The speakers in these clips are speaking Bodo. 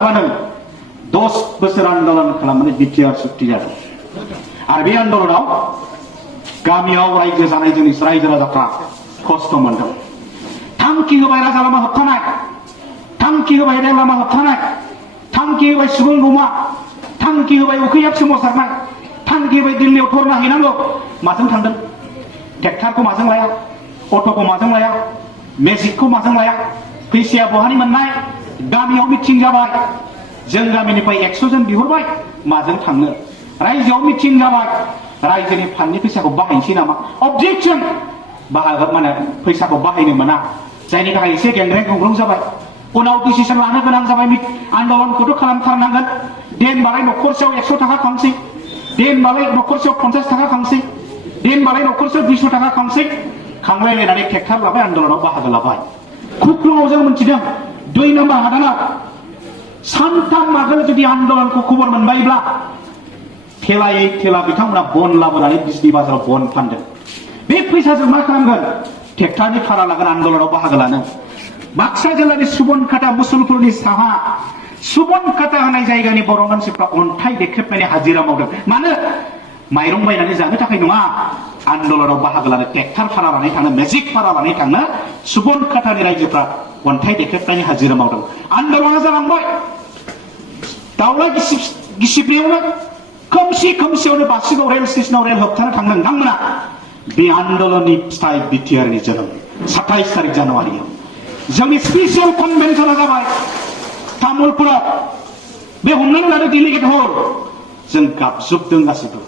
10 बोसोर आन्दोलन खालामनानै बिटिआर सुक्ति जादों आरो बे आन्दोलनाव गामियाव रायजो जानाय जोंनि रायजो राजाफ्रा खस्थ' मोनदों। थांखि होबाय राजा लामा होबथानाय, थांखि होबाय रेल लामा होबथानाय, थांखि होबाय सुबुं नङा, थांखि होबाय उखैहाब सोमावसारनाय, थांखि होबाय दिल्लीयाव धरना हैनांगौ। माजों थांदों? ट्रेक्टरखौ माजों लाया, अट'खौ माजों लाया, मेजिकखौ माजों लाया, फैसाया बहानि मोननाय? गामियाव मिटिं जाबाय, जों गामिनिफ्राय 100 जन बिहरबाय, माजों थांनो? रायजोआव मिटिं जाबाय, रायजोनि फान्डनि फैसाखौ बाहायनोसै नामा? अबजेक्सन! माने फैसाखौ बाहायनो मोना, जायनि थाखाय एसे गेंग्रें गुंग्रुं जाबाय। उनाव डिसिसन लानो गोनां जाबाय, आन्दोलनखौथ' खालामथारनांगोन। देनबालाय न'खरसेयाव 100 थाखा खांसै, देनबालाय न'खरसेयाव 50 थाखा खांसै, देनबालाय न'खरसेयाव 200 थाखा खांसै, खांलायलायनानै ट्रेक्टर लाबाय, आन्दोलनाव बाहागो लाबाय। खुख्लुङाव जों मोनथिदों 2 नम्बर हादानाव सानथाम आगोल जुदि आन्दोलनखौ खबर मोनबायब्ला थेलायै थेला बिथांमोना बन लाबोनानै बिजनि बाजाराव बन फानदों। बे फैसाजों मा खालामगोन? ट्रेक्टरनि भारा लागोन आन्दोलनाव बाहागो लानो। बाक्सा जिल्लानि सुबनखाता मुसलपुरनि साहा सुबनखाता होनाय जायगानि बर' मानसिफ्रा अन्थाइ देख्रेबनानै हाजिरा मावदों। मानो? माइरं बायनानै जानो थाखाय नङा, आन्दोलनाव बाहागो लानो, ट्रेक्टर भारा लानानै थांनो, मेजिक भारा लानानै थांनो सुबनखातानि रायजोफ्रा अन्थाइ देख्रेबनानै हाजिरा मावदों। आन्दोलना जालांबाय। दाउला गिसिब्रियावनो खोमसियावनो बासिगाव रेल स्टेशनाव रेल होबथानो थांदों नोंथांमोना। बे आन्दोलननि फिथाइ बिटिआरनि जोनोम 27 तारिख जानुवारियाव जोंनि स्पेसियेल कनभेनसना जाबाय तामुलपुराव। बे हमनानै लादो डेलिगेट हल। जों गाबजोबदों गासिबो।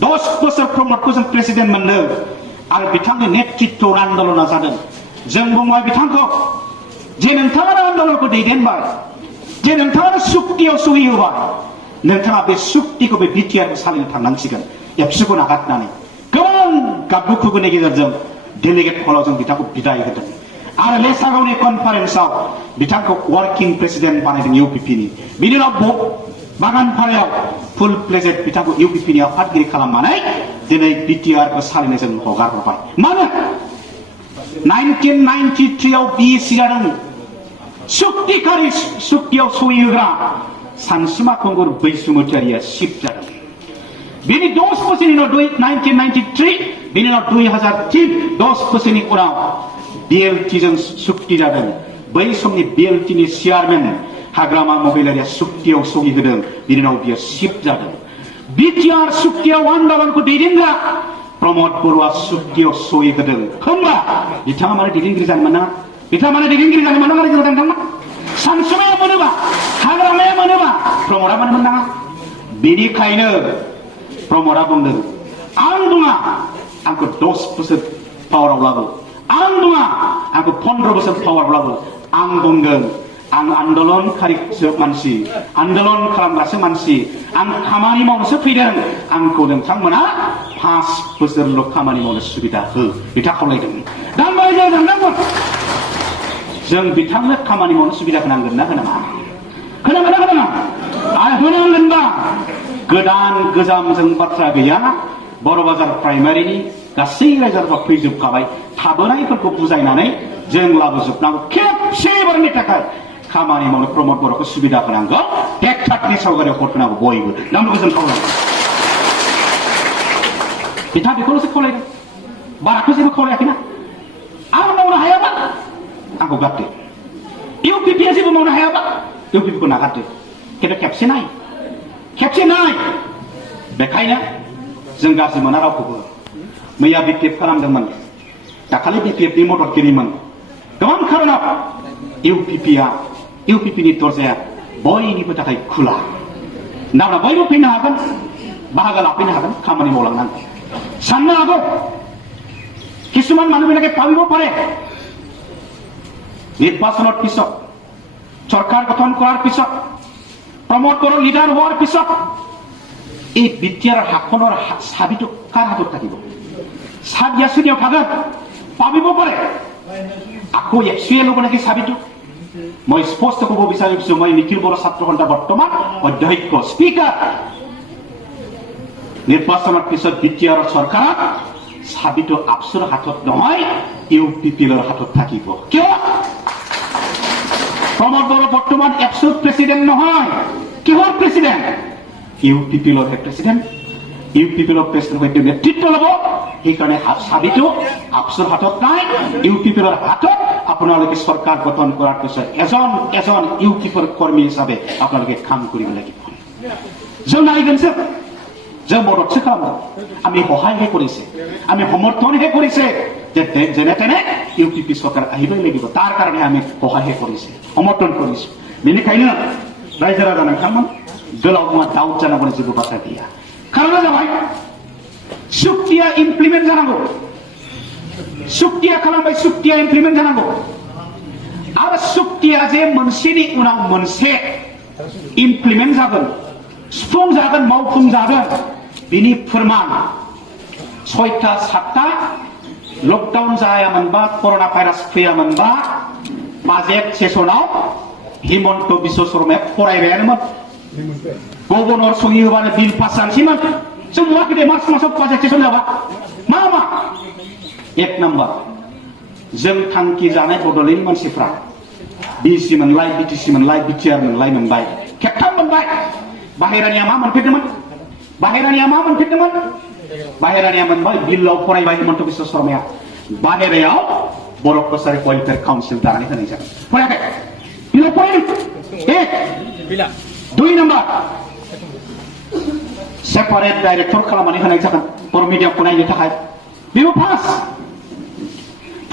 10 बोसोर प्रमदखौ जों प्रेसिडेन्ट मोनदों आरो बिथांनि नेतृत्वआव आन्दोलना जादों। जों बुंबाय बिथांखौ जे नोंथाङानो आन्दोलनखौ दैदेनबाय, जे नोंथाङानो सुक्तियाव सहि होबाय, नोंथाङा बे सुक्तिखौ बे बिटिआरखौ सालायनो थांनांसिगोन एबसुखौ नागारनानै। गोबां गाबगु खुगुनि गेजेरजों डेलिगेट हलाव जों बिथांखौ बिदाय होदों आरो लेसागावनि कनफारेन्सआव बिथांखौ वार्किं प्रेसिडेन्ट बानायदों इउपिपिनि। बिनि उनाव बागानपारायाव फुल प्लेजेड बिथांखौ इउपिपिनि आफादगिरि खालामनानै दिनै बिटिआरखौ सालायनो जों हगार हरबाय। मानो? 1993 आव बिएसि जादों। सुक्तिखारि सुक्तियाव सहि होग्रा सानसुमा खुंगुर बैसुमुतियारिया सिफ जादों। बिनि 10 बोसोरनि उनाव 1993, बिनि उनाव 2003, 10 बोसोरनि उनाव बिएलटिजों सुक्ति जादों। बै समनि बिएलटिनि चेयारमेन हाग्रामा महिलारिया सुक्तियाव सहि होदों, बिनि उनाव बियो सिफ जादों। बिटिआर सुक्तियाव आन्दोलनखौ दैदेनग्रा प्रमद बरुवा सुक्तियाव सहि होदों। होमबा बिथाङा मानो दैदेनगिरि जानो मोना? बिथाङा मानो दैदेनगिरि जानो मोना? रायजो राजानो सानसुमाया मोनोबा, हाग्रामाया मोनोबा प्रमदआ मानो मोननाङा? बेनिखायनो प्रमदआ बुंदों, आं बुङा आंखौ 10 बोसोर पावाराव लाबो, आं बुङा आंखौ 15 बोसोर पावाराव लाबो, आं बुंगोन आं आन्दोलनखारि मानसि, आन्दोलन खालामग्रासो मानसि, आं खामानि मावनोसो फैदों, आंखौ नोंथांमोना 5 बोसोरल' खामानि मावनो सुबिदा हो, बिथाङा खावलायदों। दा जों बिथांनो खामानि मावनो सुबिदा होनांगोन ना होनाङा? होनांगोन ना होनाङा? आरो होनांगोनबा गोदान गोजामजों बाथ्रा गैया। बर' बाजार प्राइमारिनि गासै रायजोफोरा फैजोबखाबाय। थाबोनायफोरखौ बुजायनानै जों लाबोजोबनांगौ। खेबसे बारनि थाखाय खामानि मावनो प्रमद बर'खौ सुबिदा होनांगौ। टेक्टाटनि सावगारियाव हरफिनांगौ बयबो। नामखौ जों खावलायदों। बिथाङा बेखौल'सो खावलायदों, बाराखौ जेबो खावलायाखैना। आं मावनो हायाबा आंखौ गारदो, इउपिपिआ जेबो मावनो हायाबा इउपिपिखौ नागारदो। खिन्थु खेबसे नाय, खेबसे नाय। बेखायनो जों गाज्रि मोना रावखौबो। मैया बिपिएफ खालामदोंमोन, दाखालि बिपिएफनि मददगिरिमोन। गोबां खारनाव इउपिपिनि दरजाया बयनिबो थाखाय खुला। दाना बयबो फैनो हागोन, बाहागो लाफैनो हागोन, खामानि मावलांनांगोन। साननो हागौ किसुमान মানুহবিলাকে ভাবিব পাৰে নিৰ্বাচনৰ পিছত, চৰকাৰ গঠন কৰাৰ পিছত, প্ৰমোদ বড়ো লিডাৰ হোৱাৰ পিছত এই বিটিআৰ শাসনৰ চাবিটো কাৰ হাতত থাকিব? চাবি আঁচনিও থাকক, ভাবিব পাৰে আকৌ এফচিয়ে ল'ব নেকি চাবিটো? মই স্পষ্ট ক'ব বিচাৰিছো, মই নিখিল বড়ো ছাত্ৰ সন্থাৰ বৰ্তমান অধ্যক্ষ, স্পীকাৰ। নিৰ্বাচনৰ পিছত বিটিআৰৰ চৰকাৰত চাবিটো আপচুৰ হাতত নহয়, ইউপিপিএলৰ হাতত থাকিব। কিয়? প্ৰমোদ বড়ো বৰ্তমান এপছুট প্ৰেচিডেণ্ট নহয় কিহৰ প্ৰেচিডেণ্ট ইউপিপিএলৰ প্ৰেচিডেণ্ট ইউপিপিএলৰ প্ৰেচিডেণ্ট হৈ নেতৃত্ব ল'ব সেইকাৰণে চাবিটো আপছৰ হাতত নাই ইউপিপিএলৰ হাতত আপোনালোকে চৰকাৰ গঠন কৰাৰ পিছত এজন এজন ইউপিপিএল কৰ্মী হিচাপে আপোনালোকে কাম কৰিব লাগিব जों नायगोनसो जों मददसो खालामगोन आमी सहायহে কৰিছে आमी समर्थनহে কৰিছে যে যেনে তেনে ইউপিপি सरकार আহিবই লাগিব তাৰ কাৰণে আমি সহায়হে কৰিছে সমৰ্থন কৰিছো बेनिखायनो रायजो राजा नोंथांमोन गोलाव मुवा दाउट जानांगौनि जेबो बाथ्रा गैया खारना जाबाय सुक्तिया इमप्लिमेन्ट जानांगौ सुक्तिया खालामबाय सुक्तिया इमप्लिमेन्ट जानांगौ आरो सुक्तिया जे मोनसेनि उनाव मोनसे इमप्लिमेन्ट जागोन सुफुंजागोन मावफुंजागोन बिनि फोरमान 6टा 7टा लकडाउन जायामोनबा कर'ना भाइरास फैयामोनबा बाजेट सेसनाव हिमन्त बिश्व शर्माया फरायबायानोमोन गभर्नर सहि होबानो बिल पास जानोसैमोन जों नुवाखै दे मार्च मासाव बाजेट सेसन जाबा मा एक नाम्बार जों थांखि जानाय बड'लेण्ड मानसिफ्रा बिसि मोनलाय बिटिसि मोनलाय बिटिआर मोनलाय मोनबाय खेबथाम मोनबाय बाहेरानिया मा मोनफेरदोंमोन बाहेरानिया मोनबाय बिलाव फरायबाय हिमन्त बिश्व शर्माया बाहेरायाव बर' कसारि वेलफेयार काउन्सिल दानानै होनाय जागोन फरायाखै बिलाव फरायदों एक 2 नाम्बार सेपारेट डाइरेक्टर खालामनानै होनाय जागोन बर' मिडियामखौ नायनो थाखाय बेबो पास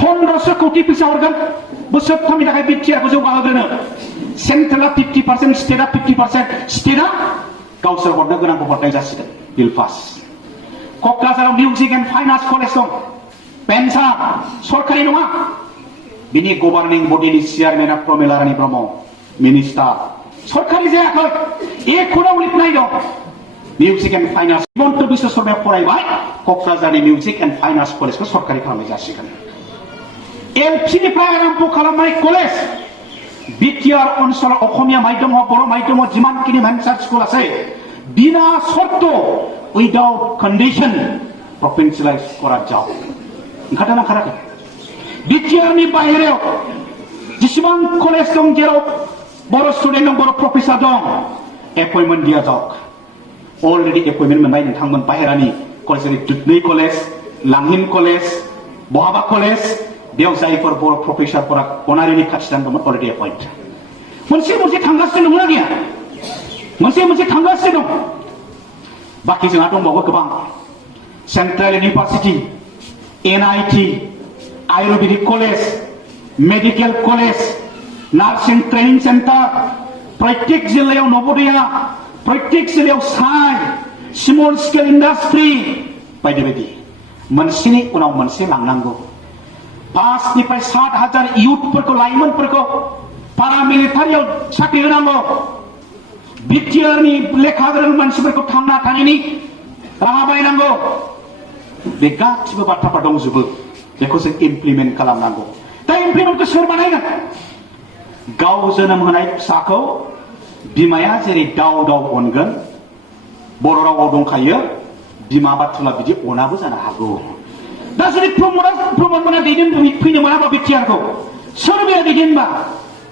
1500 कोटि फैसा हरगोन बोसोरथामनि थाखाय बिटिआरखौ जौगाहोग्रोनो सेन्ट्रेला 50% स्टेटआ 50% स्टेटआ गावसोर हरनो गोनांखौ हरनाय जासिगोन बिल पास क'क्राझाराव music and fine arts college दं पेन्सा सरकारि नङा बिनि गभार्निं बडिनि चेयारमेना प्रमिला रानी ब्रह्म मिनिस्टार सरकारि जायाखै एकखौनो लिरनाय दं music and fine arts Himanta Biswa शर्माया फरायबाय क'क्राझारनि मिउजिक एन्ड फाइन आर्ट्स कलेजखौ सरकारि खालामनाय जासिगोन एलपिनिफ्राय आरम्भ खालामनाय कलेज बिटिआर ओनसोलाव असमिया माध्यमाव बर' माध्यमाव जिमानखिनि भेन्सार स्कुल আছে बिना शर्त उइदाउट कन्डिशन प्रभिन्सियेलाइज करा जाओ ओंखारदोंना ओंखाराखै बिटिआरनि बाहेरायाव जेसेबां कलेज दं जेराव बर' स्टुडेन्ट दं बर' प्रफेसार दं एपइन्टमेन्ट दिया जाओ अलरेडि एपइन्टमेन्ट मोनबाय नोंथांमोन बाहेरानि कलेज जेरै दुधनै कलेज लांहिन कलेज बहाबा कलेज बेयाव जायफोर बर' प्रफेसारफोरा अनारिनि खाथि दंमोन अलरेडि एपइन्ट मोनसे थांगासिनो दंना गैया मोनसे थांगासिनो दं बाखि जोंहा दंबावो गोबां central university NIT Ayurvedic college medical college nursing training center प्रत्येक जिल्लायाव नवोदया प्रत्येक जिल्लायाव साइ स्मल स्केल इन्डास्ट्रि बायदि बायदि मोनसेनि उनाव मोनसे लांनांगौ 5निफ्राय 7,000 इयुथफोरखौ लाइमोनफोरखौ पारामिलिटारियाव साख्रि होनांगौ बिटिआरनि लेखा गोरों मानसिफोरखौ थांना थानायनि राहा बानायनांगौ बे गासिबो बाथ्राफोर दंजोबो बेखौ जों इमप्लिमेन्ट खालामनांगौ दा इमप्लिमेन्टखौ सोर बानायगोन गाव जोनोम होनाय फिसाखौ बिमाया जेरै दाव अनगोन बर' रावाव दंखायो बिमा बाथुला बिदि अनाबो जानो हागौ दा जुदि प्रमद मोना फैनो मोनाबा बिटिआरखौ सोरबाया दैदेनबा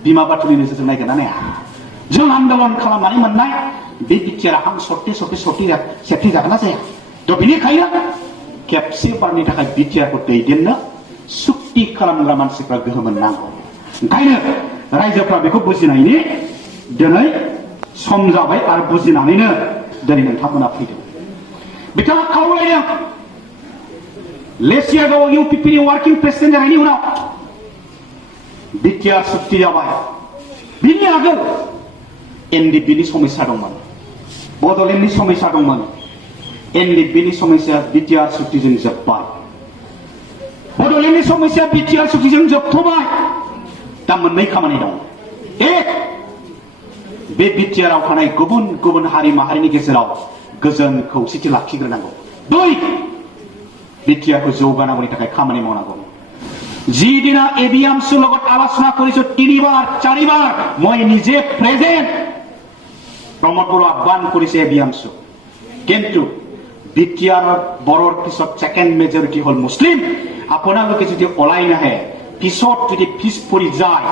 बिमा बाथुलनि नोजोरजों नायगोन ना नाया जों आन्दलन खालामनानै मोननाय बे बिटिआर आं सेफटि जागोन ना जाया थ' बेनिखायनो खेबसे बारनि थाखाय बिटिआरखौ दैदेननो सुक्ति खालामग्रा मानसिफ्रा गोहो मोननांगौ ओंखायनो रायजोफ्रा बेखौ बुजिनायनि दिनै सम जाबाय आरो बुजिनानैनो दिनै नोंथांमोना फैदों बिथाङा खावलायदों लेसियागाव इउपिपिनि वार्किं प्रेसिडेन्ट जानायनि उनाव बिटिआर सुक्ति जाबाय बिनि आगोल एनडिपिनि समस्या दंमोन बड'लेण्डनि समस्या दंमोन एनडिपिनि समस्या बिटिआर सुक्तिजों जोब्बाय बड'लेण्डनि समस्या बिटिआर सुक्तिजों जोबथ'बाय दा मोननै खामानि दं एक बे बिटिआरआव थानाय गुबुन गुबुन हारि माहारिनि गेजेराव गोजोन खौसेथि लाखिग्रोनांगौ दुइ बिटिआरखौ जौगानांगौनि थाखाय खामानि मावनांगौ যিদিনা এবিএমসিৰ লগত আলোচনা কৰিছো 3বাৰ 4বাৰ মই নিজে প্ৰেজেন্ট প্ৰমোদ বড়ো আহ্বান কৰিছে এবিএমসি কিন্তু বিটিআৰৰ বড়োৰ পিছত সেকেন্ড মেজৰিটি হল মুছলিম আপোনালোকে যদি ওলাই নাহে পিছত যদি পিছ পৰি যায়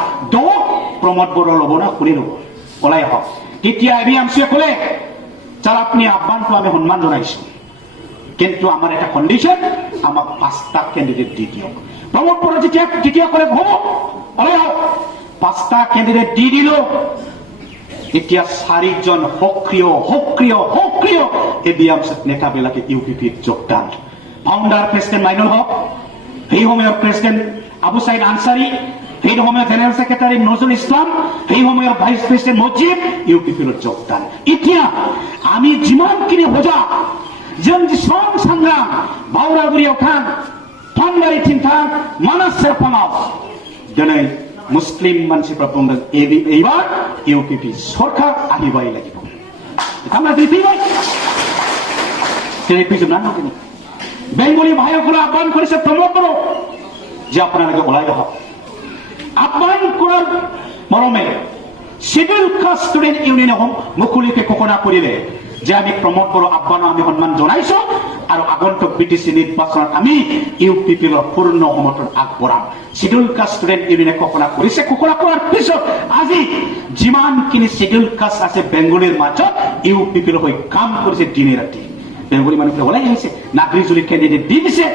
প্ৰমোদ বড়ো ল'ব না কোনে ল'ব ওলাই আহক তেতিয়া এবিএমচিয়ে ক'লে চাল আপনি আহ্বানটো আমি সন্মান জনাইছো কিন্তু আমাৰ এটা কণ্ডিশ্যন আমাক 5টা কেণ্ডিডেট দি দিয়ক প্ৰমোদ বড়ো যেতিয়া ক'লে হ'ব ওলাই আহক 5টা কেণ্ডিডেট দি দিলো এতিয়া 4জন সক্ৰিয় এবিএমচিত নেতাবিলাকে ইউপিপিত যোগদান ফাউণ্ডাৰ প্ৰেচিডেণ্ট মাইনুল হক সেই সময়ৰ প্ৰেচিডেণ্ট আবু সাইদ আনসাৰী সেই সময়ৰ জেনেৰেল ছেক্ৰেটাৰী নজৰুল ইছলাম সেই সময়ৰ ভাইচ প্ৰেচিডেণ্ট মজিব ইউপিপিৰ যোগদান এতিয়া আমি যিমানখিনি সজা जों जेसेबां सांग्रां बावरागुरियाव थां फानबारिथिं थां मानास सेरफाङाव दिनै मुस्लिम मानसिफ्रा बुंदों एबार इउपिपि सरकार আহিবাই লাগিব बिथांमोना दिनै फैबाय दिनै फैजोबनानै दं दिनै बेंगली भाइयों आह्वान करेছে प्रमोद बड़ो যে আপনারা ওলাই আহক আহ্বান করার মরমে শিডিউল কাস্ট স্টুডেন্ট ইউনিয়নে মুখলিকে ঘোষণা করিলে যে আমি প্রমোদ বড়ো আহ্বান আমি সন্মান জনাইছো আৰু আগন্তুক বিটিসি নির্বাচনত আমি ইউপিপিৰ পূৰ্ণ সমৰ্থন আগবঢ়াম শিডিউল কাস্ট স্টুডেন্ট ইউনিয়নে ঘোষণা কৰিছে ঘোষণা কৰাৰ পিছত আজি যিমানখিনি শিডিউল কাস্ট আছে বেংগলীৰ মাজত ইউপিপিৰ হৈ কাম কৰিছে দিনে ৰাতি বেংগলী মানুহবিলাক ওলাই আহিছে নাগৰিকজনী কেণ্ডিডেট দি দিছে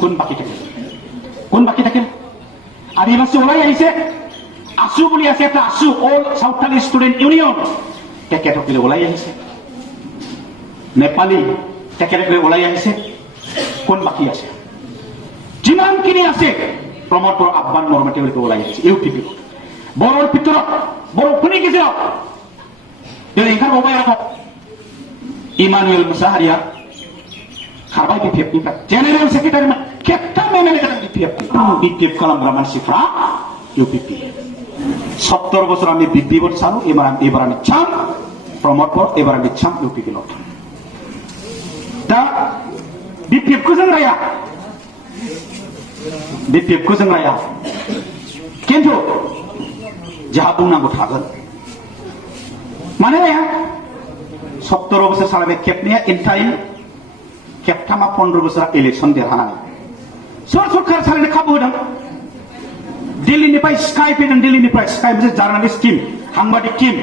কোন বাকি থাকে আদিবাসী ওলাই আহিছে আসু বুলি আছে এটা আসু অল সাউথালি স্টুডেন্ট ইউনিয়ন তেখেতসকলে ওলাই আহিছে নেপালী তেখেতসকলে ওলাই আহিছে কোন বাকি আছে যিমানখিনি আছে প্ৰমোদ বড়ো আহ্বান মৰ্মে তেওঁলোকে ওলাই আহিছে ইউপিপি বড়োৰ ভিতৰত বড়ো শুনি গেছে এখানে ওবাই ৰাখক ইমানুৱেল মুসাহাৰিয়া খারবাই বিপিএফনিफ्राय জেনারেল সেক্রেটারি खेबथा मेमेले जादों बिपिएफ खालामग्रा मानसिफ्रा इउपिपि 70 বছর আমি বিপি ভোট চালু এবার আমি চাম প্রমোদ বড়ো এবার আমি চাম ইউপিপি লট दा বিপিএফखौ जों राया किन्तु जाहा बुंनांगौ थागोन मानो राया 70 বছর सालायनाय खेबनैया इन्टारिम खेबथामा 15 বছর इलेक्शन देरहानानै सोर सरकार सालायनो खाबु होदों दिल्लीनिफ्राय स्काई फैदों दिल्लीनिफ्राय स्काई मोनसे जार्नालिस्ट टीम साংবাদিक टीम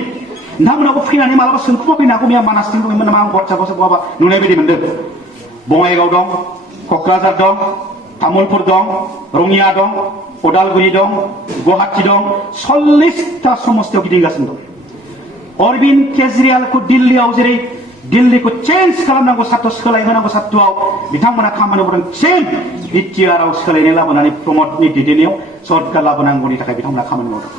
नोंथांमोनाबो फैनानै मालाबा सोंखुमा फैनो हागौ मैया मानासथिं दंमोन नामा आं वाट्सएपआवसो बहाबा नुनाय बायदि मोनदों बङाइगाव दं क'क्राझार दं तामुलपुर दं रङिया दं उदालगुरि दं गुवाहाटी दं 40टा समस्तियाव गिदिंगासिनो दं अरविंद केजरीवालखौ दिल्लीयाव जेरै दिल्लीखौ चेन्ज खालामनांगौ साथ सोलायहोनांगौ साथआव बिथांमोना खामानि मावदों सेम बिटिआरआव सोलायनाय लाबोनानै प्रमोदनि दैदेननायाव सरकार लाबोनांगौनि थाखाय बिथांमोना खामानि मावदों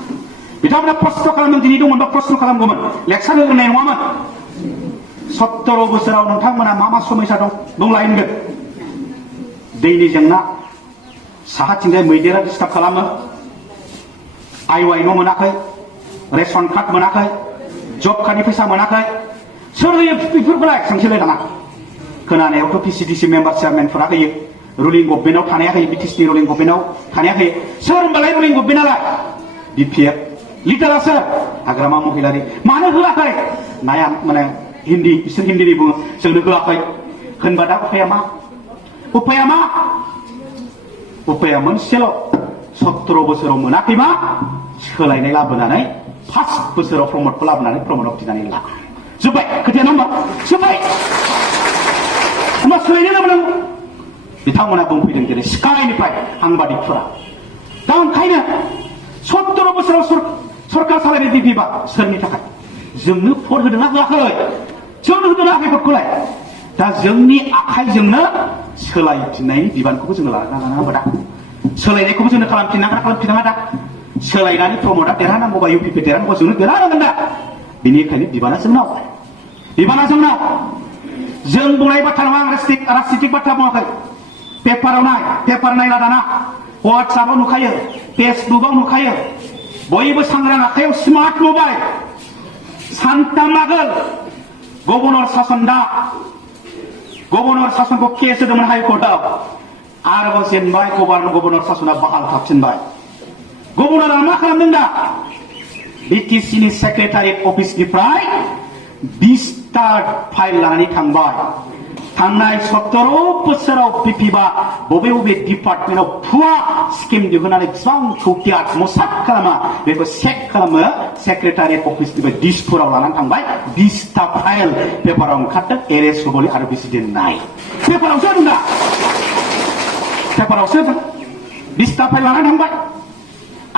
बिथांमोना प्रश्न खालामदों दिनै दंमोनबा प्रश्न खालामगौमोन लेक्सार होनाय नङामोन 70 बोसोराव नोंथांमोना मा समस्या दं बुंलाय होनगोन दैनि जेंना साहाथिंजाय मैदेरा डिस्टार्ब खालामो आइवाइ न' मोनाखै रेशन कार्ड मोनाखै जब कार्डनि फैसा मोनाखै सोर होयो बेफोरखौलाय सोंथिलाय दाना खोनानायावथ' पिसिडिसि मेम्बार चेयारमेनफोरा होयो रुलिं गभर्नमेन्टआव थानाया होयो बिटिसिनि रुलिं गभर्नमेन्टआव थानाया होयो सोर होनबालाय रुलिं गभर्नमेन्टआलाय बिपिएफ लिडारा सोर हाग्रामा महिलारि मानो होआखै नाया माने हिन्दी बिसोर हिन्दीनि बुङो जोंनो होआखै होनबा दा उपाया मोनसेल' 70 बोसोराव मोनाखैबा सोलायनाय लाबोनानै 5 बोसोराव प्रमोदखौ लाबोनानै प्रमोदआव दिनानै ला जोब्बाय खोथाया नङा जोब्बाय होमबा सोलायनो लाबोनांगौ बिथांमोना बुंफैदों जेरै स्काइनिफ्राय साংবাদিকफोरा दा ओंखायनो 70 बोसोराव सरकार सालायनाय बिपिएफआ सोरनि थाखाय जोंनो भट होदोंना होआखै सोरनो होदोंना होआखै भटखौलाय दा जोंनि आखाइजोंनो सोलायफिननायनि बिबानखौबो जोङो लानांगौ दा सोलायनायखौबो जोंनो खालामफिननाङा दा सोलायनानै प्रमोदआ देरहानांगौबा इउपिपि देरहानांगौबा जोंनो देरहानांगोन दा बेनिखायनो बिबाना जोंनाव जों बुंनाय बाथ्रा नङा आं राजनितिक बाथ्रा बुङाखै पेपार नायला दाना वाट्सएपआव नुखायो फेसबुकआव नुखायो बयबो सांग्रां आखायाव स्मार्ट मबाइल सानथाम आगोल गभर्नर सासनखौ केस होदोंमोन हाइकर्टआव आरोबाव जेनबाय गभर्नर सासना बहाल थाफिनबाय गभर्नरा मा खालामदों दा बिटिसिनि सेक्रेटारियेट अफिसनिफ्राय 20टा फाइल लानानै थांबाय थांनाय 17 बोसोराव बिपिबा बबे बबे डिपार्टमेन्टआव भुवा स्किम दिहुननानै बेसेबां खौटि आत्मसात खालामा बेखौ चेक खालामो सेक्रेटारियेट अफिसनिफ्राय दिसपुराव लानानै थांबाय 20टा फाइल पेपाराव ओंखारदों एरेस्ट होबोलि आरो बेसे दिन नाय पेपारावसो होदों दा पेपारावसो होदों 20टा फाइल लानानै थांबाय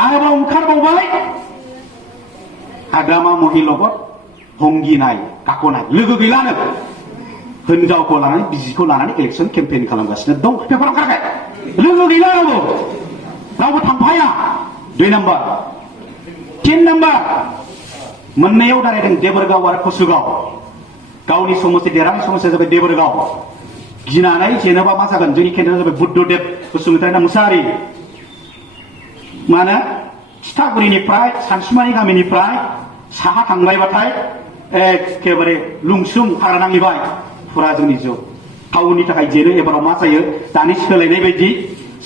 आरोबाव ओंखारबावबाय हाग्रामा महिलगत हंगिनाय गाख'नाय लोगो गैलानो हिनजावखौ लानानै बिजिखौ लानानै इलेक्सन केम्पेइन खालामगासिनो दं पेपाराव ओंखाराखै लोगो गैला रावबो थांफाया 2 नाम्बार 3 नाम्बार मोननैयाव दारायदों देबरगाव आरो कसुगाव गावनि समस्ति देरहानाय समस्या जाबाय देबरगाव गिनानै जेनेबा मा जागोन जोंनि केन्द्रआ जाबाय बुद्धदेब बसुमतारी मुसाहारि मानो थिथागुरिनिफ्राय सानसुमानि गामिनिफ्राय साहा थांबायबाथाय एखेबारे लुंसुं हाग्रा नांहैबाय फुरा जोंनि जिउ टाउननि थाखाय जेनो एबाराव मा जायो दानि सोलायनाय बायदि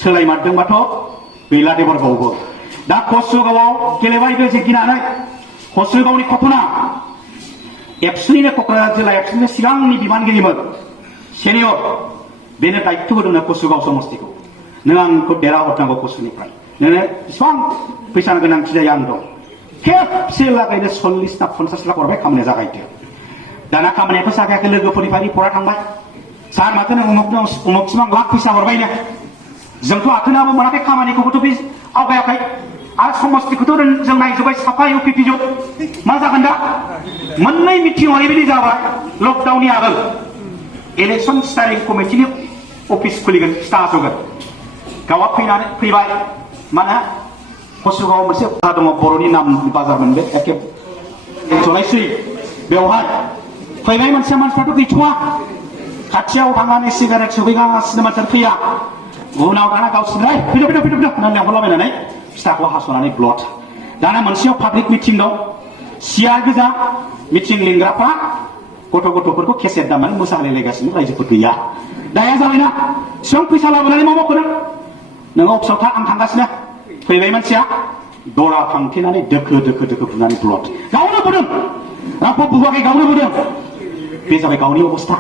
सोलायमारदोंबाथ' गैला देबरगावबो दा कसुगावआव गेलेबायबो जे गिनानै कसुगावनि घटना एबसुनिनो क'क्राझार जिल्ला एबसुनिनो सिगांनि बिबानगिरिमोन सेनियर बेनो दायित्व होदोंनो कसुगाव समस्तिखौ नों आंखौ देरहाहरनांगौ कसुनिफ्राय नोङो बेसेबां फैसा गोनांथि जायो आं दं खेबसे लागायनो 40 ना 50 लाख हरबाय खामानिया जागायदो दाना खामानियाथ' जागायाखै लोगोफोरनिफ्राय रिपर्टआ थांबाय सार माथो नों उमुकसिम लाख फैसा हरबायनो जोंथ' आथोनाबो मोनाखै खामानिखौबोथ' बे आवगायाखै आरो समस्तिखौथ' जों नायजोब्बाय साफा इउपिपि जोब मा जागोन दा मोननै मिटिं ओरैबायदि जाबाय लकडाउननि आगोल इलेक्सन स्टारिं कमिटिनि अफिस खुलिगोन खिथा होगोन गावआ फैबाय माने कसुगावआव मोनसे बाजार दङ बर'नि नाम बाजार मोनबे एखे जलायसुरि बेवहाय फैबाय मोनसे मानसिफ्राथ' गैथ'वा खाथियाव थांनानै सिगारेट सोबहैगासिनो मानसिया फैया उनाव दाना गावसोरनो फैदो होननानै लेंहरलाबायनानै फिथाखौ हास'नानै ब्लड दाना मोनसेयाव पाब्लिक मिटिं दं सियार गोजा मिटिं लिंग्राफ्रा गथ'फोरखौ केसेट दामनानै मोसालायलायगासिनो रायजोफोर गैया दाया जाबायना बेसेबां फैसा लाबोनानै मा मावखो नोङो अफिसाव था आं थांगासिनो फैबाय मानसिया दरा फांथेनानै दोखो बुनानै ब्लड गावनो बुदों रावखौ बुवाखै गावनो बुदों बे जाबाय गावनि अबस्था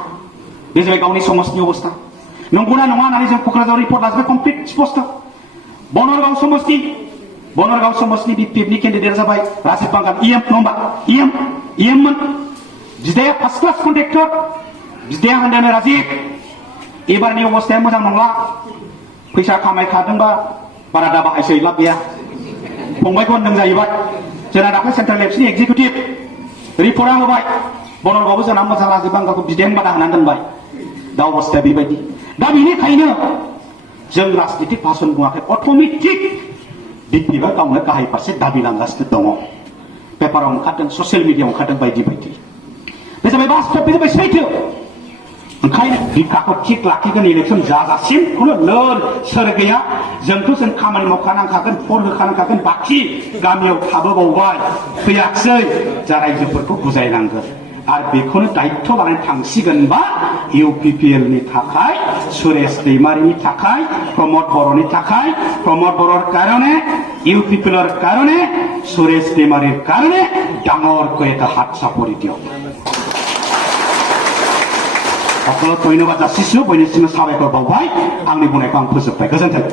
बे जाबाय गावनि समाजनि अबस्था नंगौना नङा होननानै जों क'क्राझार रिपर्ट लाजोबबाय कमप्लिट स्पष्ट बनरगाव समस्तिनि बिपिएफनि केन्डिडेट जाबाय राजिब बांगाल इएम नङा होमबा इएम मोन बिदाया फार्स्ट क्लास कन्ट्रेक्टर बिदाया होनदों राजिब एबारनि अबस्थाया मोजां नंला फैसा खामायखादोंबा बारा दा बाहायसै लाब गैया फंबायखौ होनदों जाहैबाय जोंना दाख्लै सेन्ट्रेल एबसुनि एक्जिकिउटिभ रिपर्टआ होबाय बनरगावबो जोंना मोजां राजिब बांगालखौ बिदायानो बादा होनानै दोनबाय दा अबस्थाया बेबायदि दा बेनिखायनो जों राजनितिक भाषण बुङाखै अट'मेटिक बिपिएफआ गावनो गाहाय फारसे दाबि लांगासिनो दङ पेपाराव ओंखारदों ससियेल मिडियाआव ओंखारदों बायदि बे जाबाय बास्तब बे जाबाय सैथो ओंखायनो बिखाखौ थिग लाखिगोन इलेक्सन जाजासिम खुनु लोन सोर गैया जोंथ' जों खामानि मावखानांखागोन भट होखानांखागोन बाखि गामियाव थाबोबावबाय फैयाखिसै जा रायजोफोरखौ बुजायनांगोन आरो बेखौनो दायित्व लानानै थांसिगोनबा इउपिपिएलनि थाखाय सुरेश दैमारिनि थाखाय प्रमद बर'नि थाखाय प्रमद बर'र कारणे ইউপিপিএলৰ কাৰণে সুৰেশ টেমাৰীৰ কাৰণে ডাঙৰকৈ এটা হাত চাপৰি দিয়ক। সকলো ধন্যবাদ যাচিছো, বৈনিसिम साबायखर बावबाय। आंनि बुंनायखौ आं फोजोबबाय। गोजोन्थों।